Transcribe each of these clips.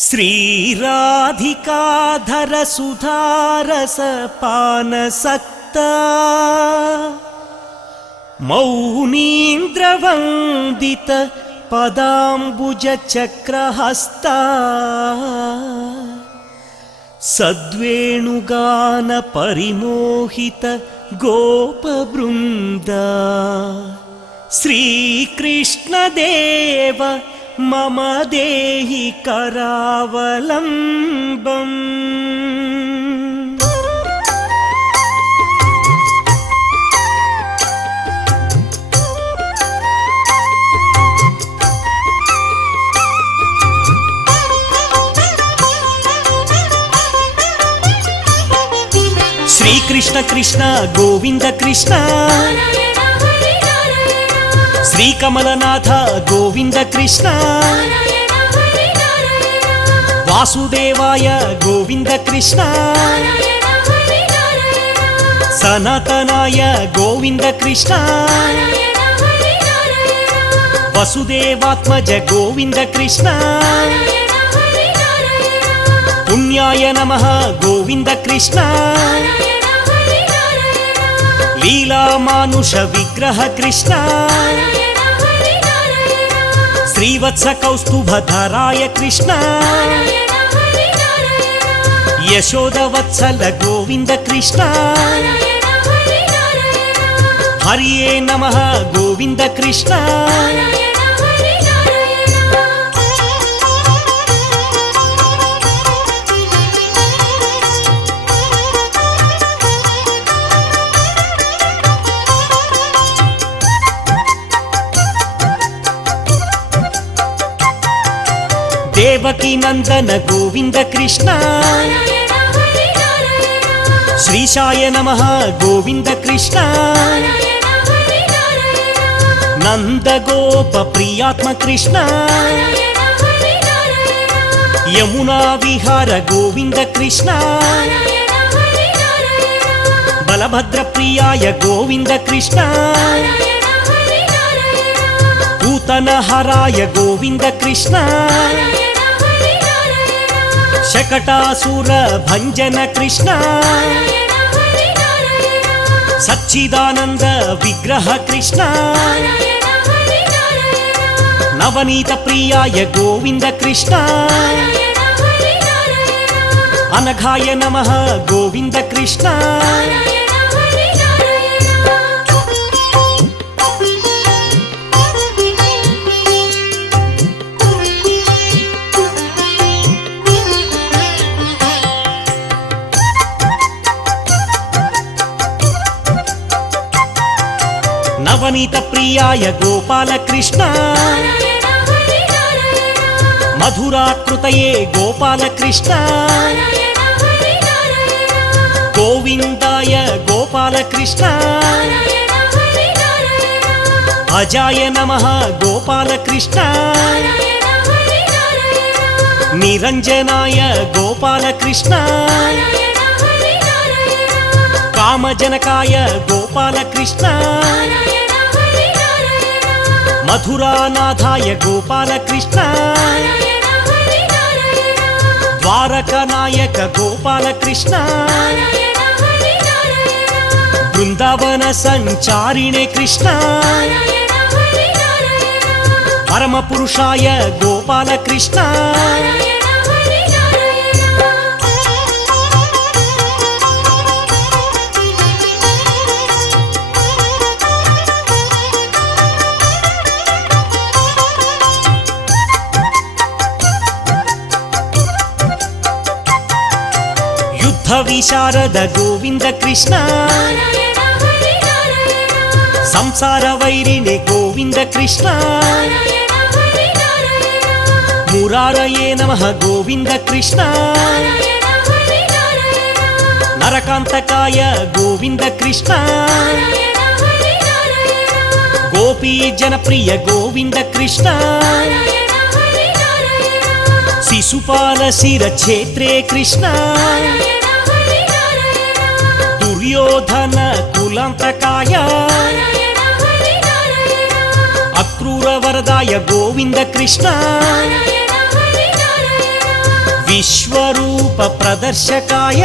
श्रीराधिकाधर सुधारस पानसक्ता मौनीन्द्रवन्दित पदाम्बुज चक्रहस्ता सद्वेणुगान परिमोहित गोपवृन्दा श्रीकृष्णदेव मम देहि करावलम्बम्। श्री कृष्ण कृष्ण गोविंद कृष्ण श्री कमलनाथ गोविंद कृष्ण वासुदेवाय गोविंद कृष्ण सनातनाय गोविंद कृष्ण वसुदेवात्मज गोविंद कृष्ण पुण्याय नमः गोविंद कृष्ण लीला मानुष विग्रह कृष्ण श्रीवत्स कौस्तुभधराय कृष्ण यशोदवत्सल गोविंद कृष्ण हरिये नमः गोविंद कृष्ण देवकी नंदन गोविंद कृष्ण श्रीशाय नमः गोविंद कृष्ण नंद गोप प्रियात्म कृष्ण यमुना विहार गोविंद कृष्ण बलभद्र प्रियाय गोविंद कृष्ण पूतन हराय गोविंद कृष्ण शकटासुर भंजन कृष्ण सच्चिदानंद विग्रह कृष्ण नवनीत प्रियाय गोविंद कृष्ण अनघाय नमः गोविंद कृष्ण नवनीत प्रियाय गोपाल कृष्ण मधुराकृतये गोपाल कृष्ण गोविंदाय गोपाल कृष्ण अजाय नमः गोपाल कृष्ण निरंजनाय गोपाल कृष्ण कामजनकाय गोपाल कृष्ण मधुरानाथाय गोपाल कृष्ण द्वारकानायक गोपाल कृष्ण वृंदावन संचारिणे कृष्ण परम पुरुषाय गोपाल कृष्ण विशारद गोविंद कृष्ण संसार वैरिणे गोविंद कृष्ण मुरारये नमः गोविंद कृष्ण नरकांतकाय गोविंद कृष्ण गोपी जनप्रिय गोविंद कृष्ण शिशुपाल शिरक्षेत्रे कृष्ण दुर्योधन कुलांतकाय अक्रूर वरदाय गोविंद कृष्ण విశ్వరూప ప్రదర్శకాయ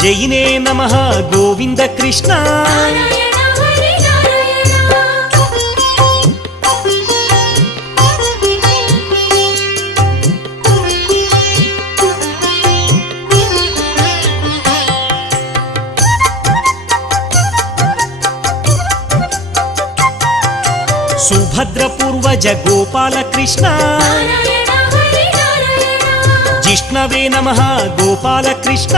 జైనే నమః గోవింద కృష్ణ సుభద్ర పూర్వజ గోపాల కృష్ణ జిష్ణవే నమః గోపాల కృష్ణ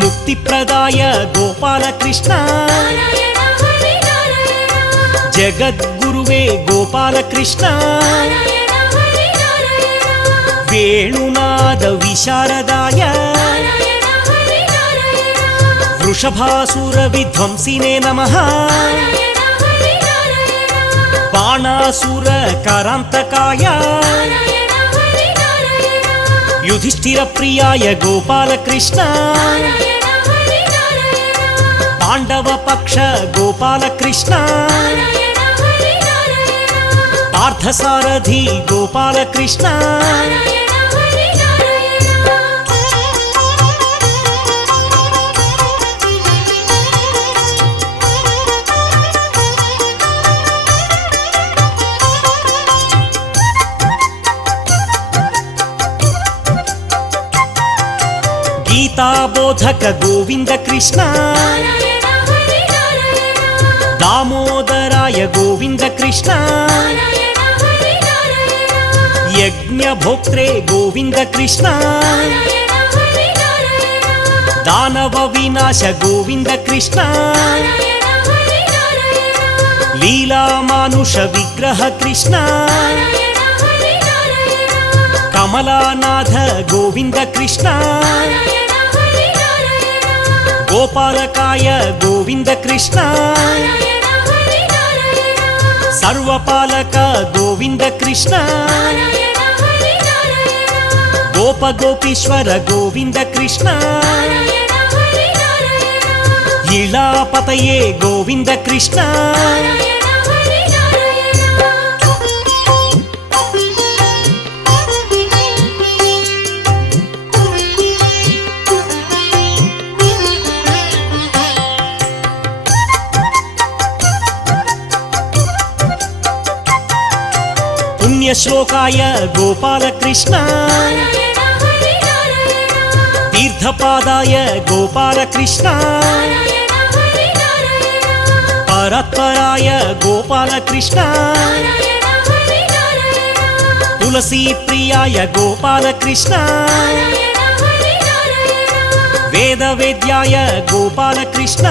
ముక్తిప్రదాయ గోపాల కృష్ణ జగద్గురువే గోపాల కృష్ణ వేణునాద విశారదాయ వృషభాసుర విధ్వంసినే నమః బాణాసుర కరాంతకాయ యుధిష్ఠిర ప్రియాయ గోపాల కృష్ణ పాండవ పక్ష గోపాల కృష్ణ పార్థసారథి గోపాల కృష్ణ గీతాబోధక గోవింద కృష్ణ దామోదరాయ గోవింద కృష్ణ యజ్ఞభోక్త్రే గోవింద కృష్ణ దానవ వినాశ గోవింద కృష్ణ లీలామానుష విగ్రహ కృష్ణ కమలానాథ గోవింద కృష్ణ గోపాలకాయ గోవింద కృష్ణ సర్వపాలక గోవింద కృష్ణ గోప గోపీశ్వర గోవింద కృష్ణ ఇళాపతయే గోవింద కృష్ణ పుణ్యశ్లోకాయ గోపాల కృష్ణ తీర్థపాదాయ గోపాల కృష్ణ పరత్పరాయ గోపాల కృష్ణ తులసీ ప్రియాయ గోపాల కృష్ణ వేద వేద్యాయ గోపాల కృష్ణ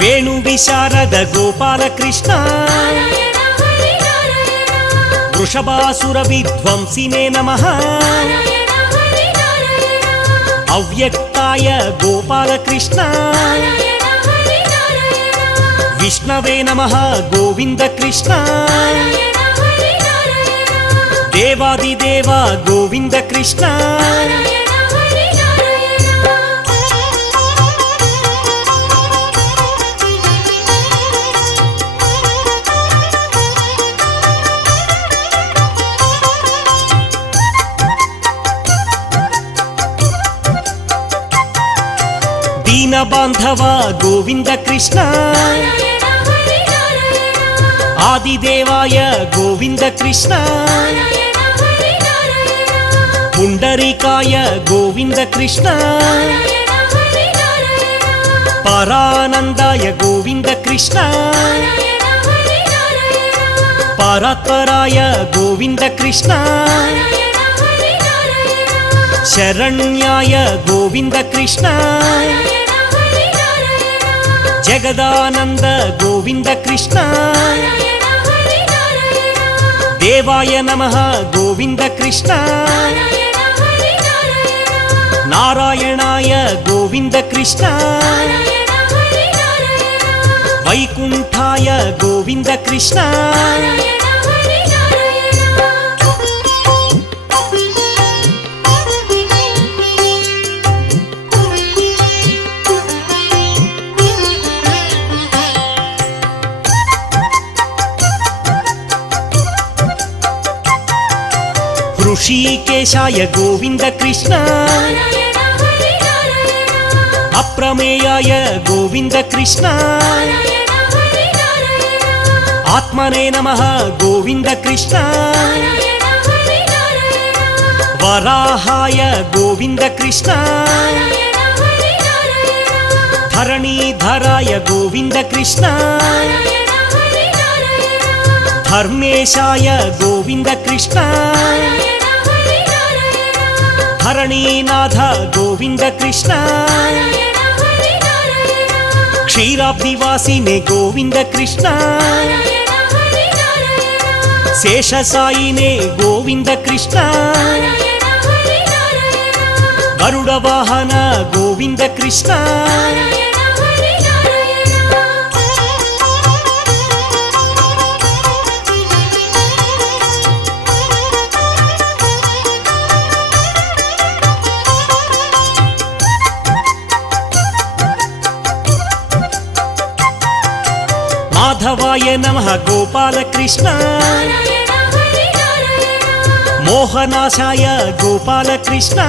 వేణు విశారద గోపాల కృష్ణ వృషభాసుర విధ్వంసినే నమః అవ్యక్తాయ గోపాల కృష్ణ విష్ణవే నమః గోవింద కృష్ణ దేవాదిదేవ గోవింద కృష్ణ దీన బాంధవ గోవింద కృష్ణ ఆదిదేవాయ గోవింద కృష్ణ పుండరీకాయ గోవింద కృష్ణ పరానందాయ గోవింద కృష్ణ పరాత్పరాయ గోవింద కృష్ణ శరణ్యాయ గోవింద కృష్ణ జగదానంద గోవింద కృష్ణ దేవాయ నమః గోవింద కృష్ణ నారాయణాయ గోవింద కృష్ణ వైకుంఠాయ గోవింద కృష్ణ ऋषिकेशाय गोविन्द कृष्ण अप्रमेयाय गोविन्द कृष्ण आत्मने नमः गोविन्द कृष्ण वराहाय गोविन्द कृष्ण धरणीधराय गोविन्द कृष्ण धर्मेशाय गोविन्द कृष्ण धरणीनाथ गोविन्द कृष्ण क्षीराब्धिवासिने गोविन्द कृष्ण शेषसायिने गोविन्द कृष्ण गरुडवाहन गोविन्द कृष्ण माधवाय नमः गोपाल कृष्ण मोहनाशाय गोपाल कृष्ण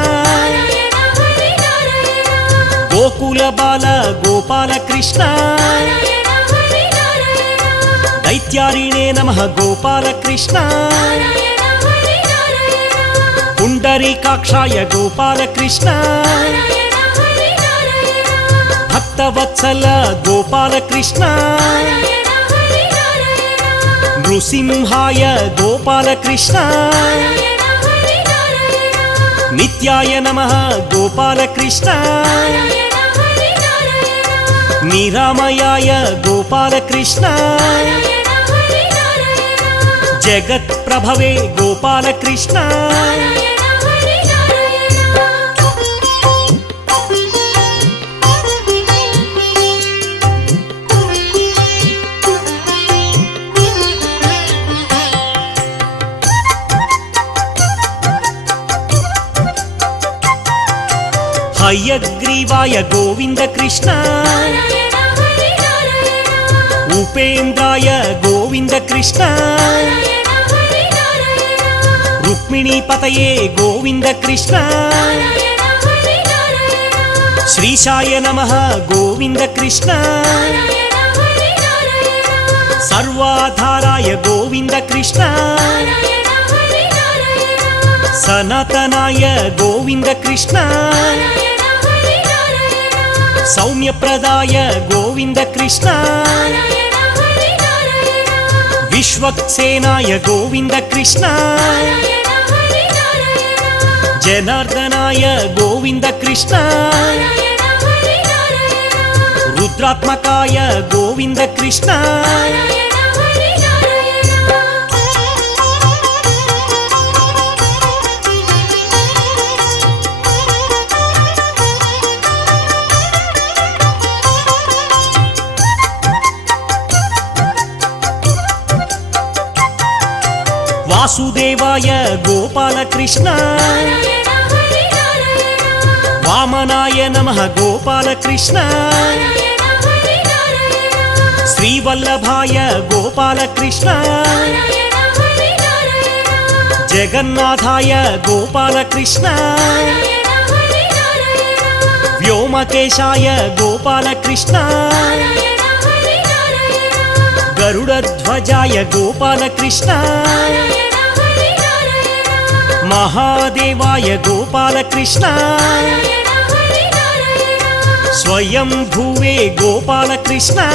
गोकुल बाल गोपाल कृष्ण दैत्यारिणे नमः गोपाल कृष्ण पुंडरीकाक्षाय गोपाल कृष्ण भक्तवत्सल गोपाल कृष्ण नृसिंहाय गोपाल कृष्ण नित्याय नमः गोपाल कृष्ण निरामयाय गोपाल कृष्ण जगत् प्रभवे गोपाल कृष्ण हयग्रीवाय गोविन्द कृष्ण उपेन्द्राय गोविन्द कृष्ण रुक्मिणीपतये गोविन्द कृष्ण श्रीशाय नमः गोविन्द कृष्ण सर्वाधाराय गोविन्द कृष्ण सनातनाय गोविन्द कृष्ण सौम्यप्रदाय गोविन्द कृष्ण विश्वक्सेनाय गोविन्द कृष्ण जनार्दनाय गोविन्द कृष्ण रुद्रात्मकाय गोविन्द कृष्ण वासुदेवाय गोपाल कृष्ण वामनाय नमः गोपाल कृष्ण श्रीवल्लभाय गोपाल कृष्ण जगन्नाथाय गोपाल कृष्ण व्योमकेशाय गोपाल कृष्ण गरुडध्वजाय गोपाल कृष्ण महादेवाय गोपाल कृष्ण स्वयंभुवे गोपाल कृष्ण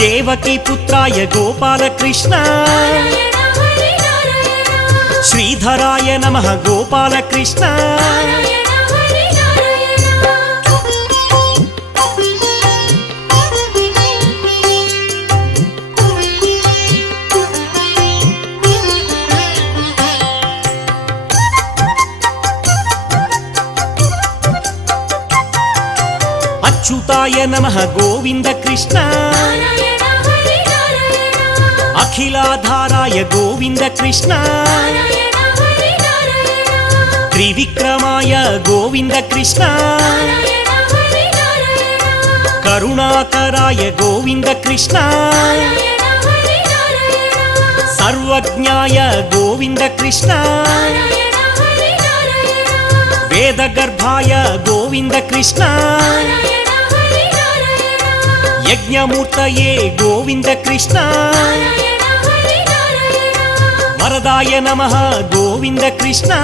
देवकी पुत्राय गोपाल कृष्ण श्रीधराय नमः गोपाल कृष्ण अच्युताय नमः गोविन्द कृष्ण अखिलाधाराय गोविन्द कृष्ण त्रिविक्रमाय गोविन्द कृष्ण करुणाकराय गोविन्द कृष्ण सर्वज्ञाय गोविन्द कृष्ण वेदगर्भाय गोविन्द कृष्ण यज्ञमूर्तये गोविन्द कृष्ण वरदाय नमः गोविन्द कृष्ण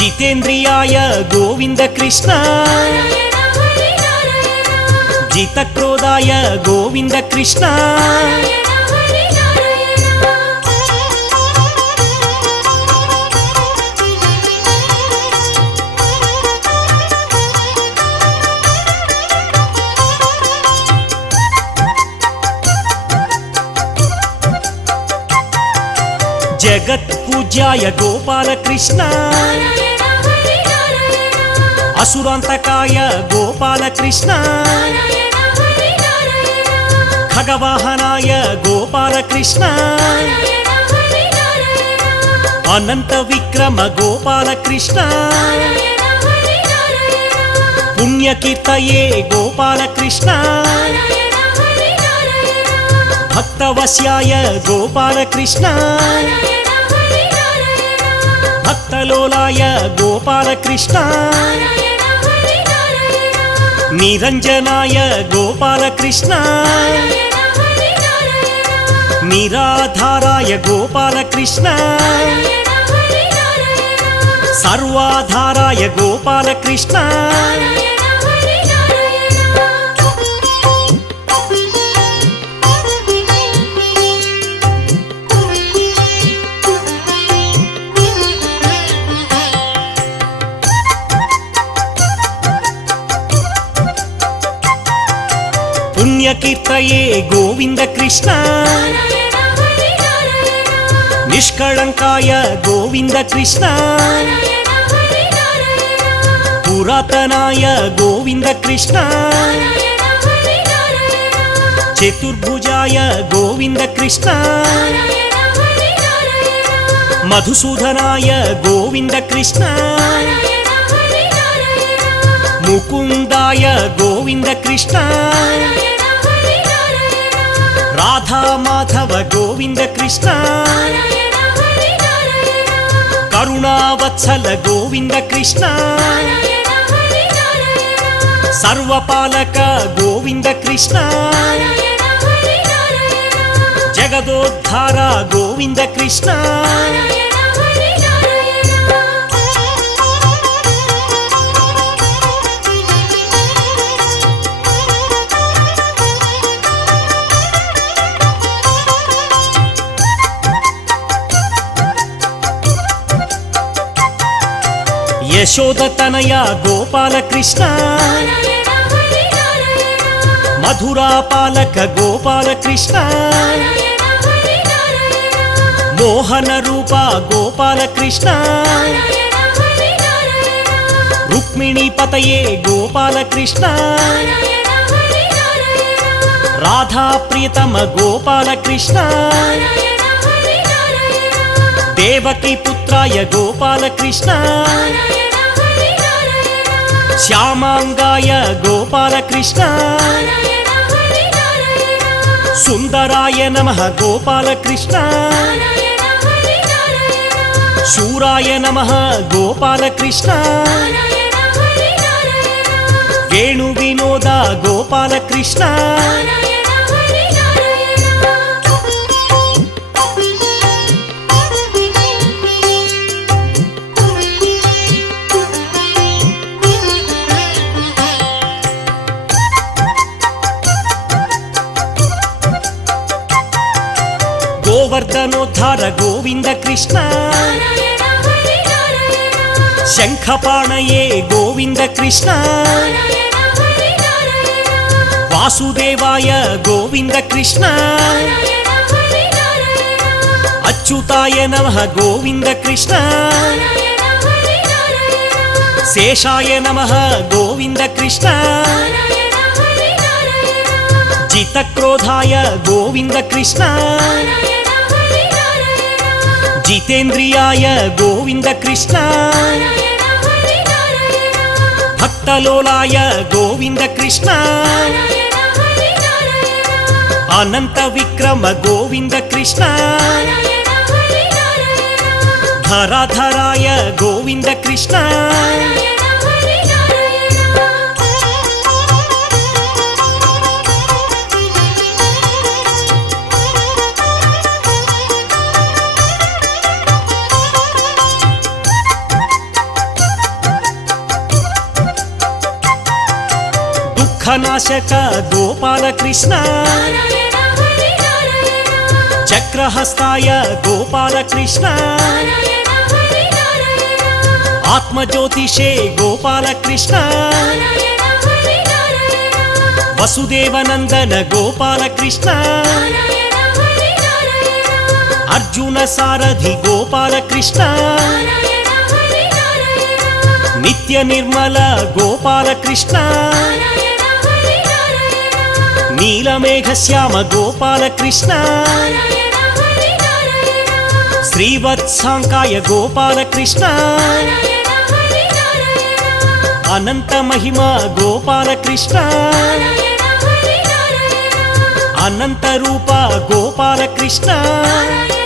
जितेन्द्रियाय गोविन्द कृष्ण जितक्रोधाय गोविन्द कृष्ण जगत्पूज्याय गोपाल कृष्ण असुरान्तकाय गोपाल कृष्ण खगवाहनाय गोपाल कृष्ण अनंत विक्रम गोपाल कृष्ण पुण्यकीर्तये गोपाल कृष्ण भक्तवश्याय गोपाल कृष्ण भक्तलोलाय गोपाल कृष्ण निरंजनाय गोपाल कृष्ण निराधाराय गोपाल कृष्ण सर्वाधाराय गोपाल कृष्ण पुण्यकीर्तये गोविन्द कृष्ण निष्कळंकाय गोविन्द कृष्ण पुरातनाय गोविन्द कृष्ण चतुर्भुजाय गोविन्द कृष्ण मधुसूदनाय गोविन्द कृष्ण मुकुंदाय गोविन्द कृष्ण राधा माधव गोविन्द कृष्ण करुणावत्सल गोविन्द कृष्ण सर्वपालक गोविन्द कृष्ण जगदोद्धार गोविन्द कृष्ण यशोदतनया गोपाल कृष्ण मधुरा पालक गोपाल कृष्ण मोहन रूपा गोपाल कृष्ण रुक्मिणी पतये गोपाल कृष्ण राधा प्रियतम गोपाल कृष्ण देवकी पुत्राय गोपाल कृष्ण श्यामांगाय गोपाल कृष्ण सुंदराय नमः गोपाल कृष्ण शूराय नमः गोपाल कृष्ण वेणु विनोद गोपाल कृष्ण गोवर्धनोद्धार गोविन्द कृष्ण शंखपाणये गोविन्द कृष्ण वासुदेवाय गोविन्द कृष्ण अच्युताय नमः गोविन्द कृष्ण शेषाय नमः गोविन्द कृष्ण जितक्रोधाय गोविन्द कृष्ण जितेन्द्रियाय गोविन्द कृष्ण भक्तलोलाय गोविन्द कृष्ण అనంత విక్రమ గోవింద కృష్ణ నారాయణ హరి నారాయణ ధరాధరాయ గోవింద కృష్ణ నారాయణ హరి నారాయణ దుఃఖనాశక గోపాల కృష్ణ నారాయణ హరి నారాయణ చక్రహస్తాయ గోపాల కృష్ణ నారాయణ హరి నారాయణ ఆత్మజ్యోతిషే గోపాల కృష్ణ నారాయణ హరి నారాయణ వసుదేవనందన గోపాల కృష్ణ నారాయణ హరి నారాయణ అర్జున సారథి గోపాల కృష్ణ నారాయణ హరి నారాయణ నిత్య నిర్మల గోపాల కృష్ణ నారాయణ హరి నారాయణ నీలమేఘ శ్యామ గోపాల కృష్ణ నారాయణ హరి నారాయణ శ్రీవత్సాంకాయ గోపాల కృష్ణ నారాయణ హరి నారాయణ అనంత మహిమ గోపాల కృష్ణ నారాయణ హరి నారాయణ అనంత రూప గోపాల కృష్ణ నారాయణ